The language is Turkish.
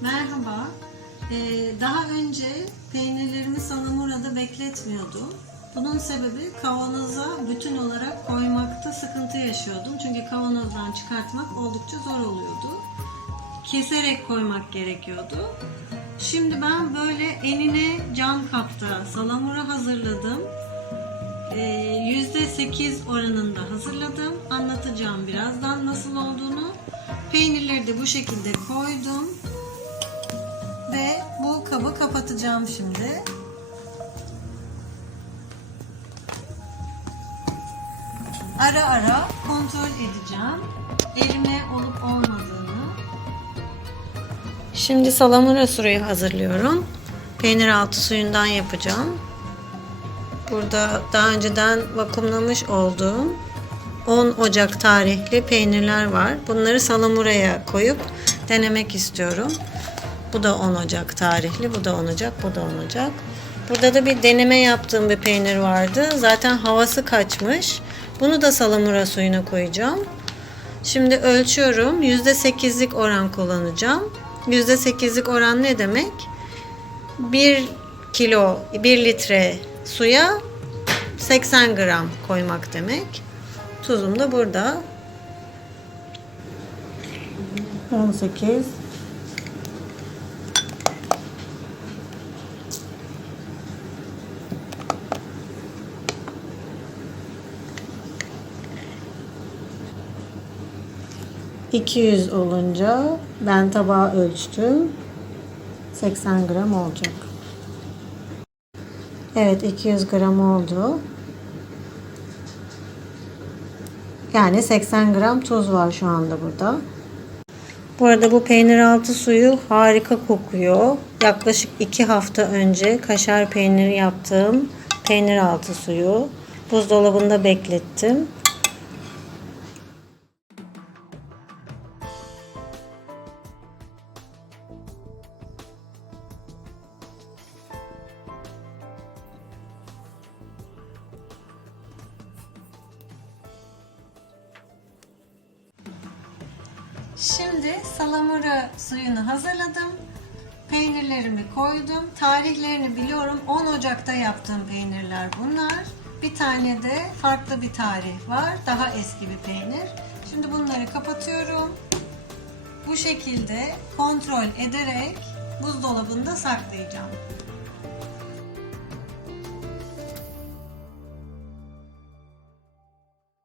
Merhaba. Ee, daha önce peynirlerimi salamurada bekletmiyordum. Bunun sebebi kavanoza bütün olarak koymakta sıkıntı yaşıyordum. Çünkü kavanozdan çıkartmak oldukça zor oluyordu. Keserek koymak gerekiyordu. Şimdi ben böyle enine cam kapta salamura hazırladım. Ee, %8 oranında hazırladım. Anlatacağım birazdan nasıl olduğunu. Peynirleri de bu şekilde koydum. Kapatacağım şimdi. Ara ara kontrol edeceğim. Elime olup olmadığını. Şimdi salamura suyu hazırlıyorum. Peynir altı suyundan yapacağım. Burada daha önceden vakumlamış olduğum 10 Ocak tarihli peynirler var. Bunları salamuraya koyup denemek istiyorum. Bu da 10 Ocak tarihli, bu da 10 Ocak, bu da 10 Ocak. Burada da bir deneme yaptığım bir peynir vardı. Zaten havası kaçmış. Bunu da salamura suyuna koyacağım. Şimdi ölçüyorum. %8'lik oran kullanacağım. %8'lik oran ne demek? 1 kilo, 1 litre suya 80 gram koymak demek. Tuzum da burada. 18 200 olunca ben tabağı ölçtüm. 80 gram olacak. Evet 200 gram oldu. Yani 80 gram tuz var şu anda burada. Bu arada bu peynir altı suyu harika kokuyor. Yaklaşık 2 hafta önce kaşar peyniri yaptığım peynir altı suyu. Buzdolabında beklettim. Şimdi salamura suyunu hazırladım. Peynirlerimi koydum. Tarihlerini biliyorum. 10 Ocak'ta yaptığım peynirler bunlar. Bir tane de farklı bir tarih var. Daha eski bir peynir. Şimdi bunları kapatıyorum. Bu şekilde kontrol ederek buzdolabında saklayacağım.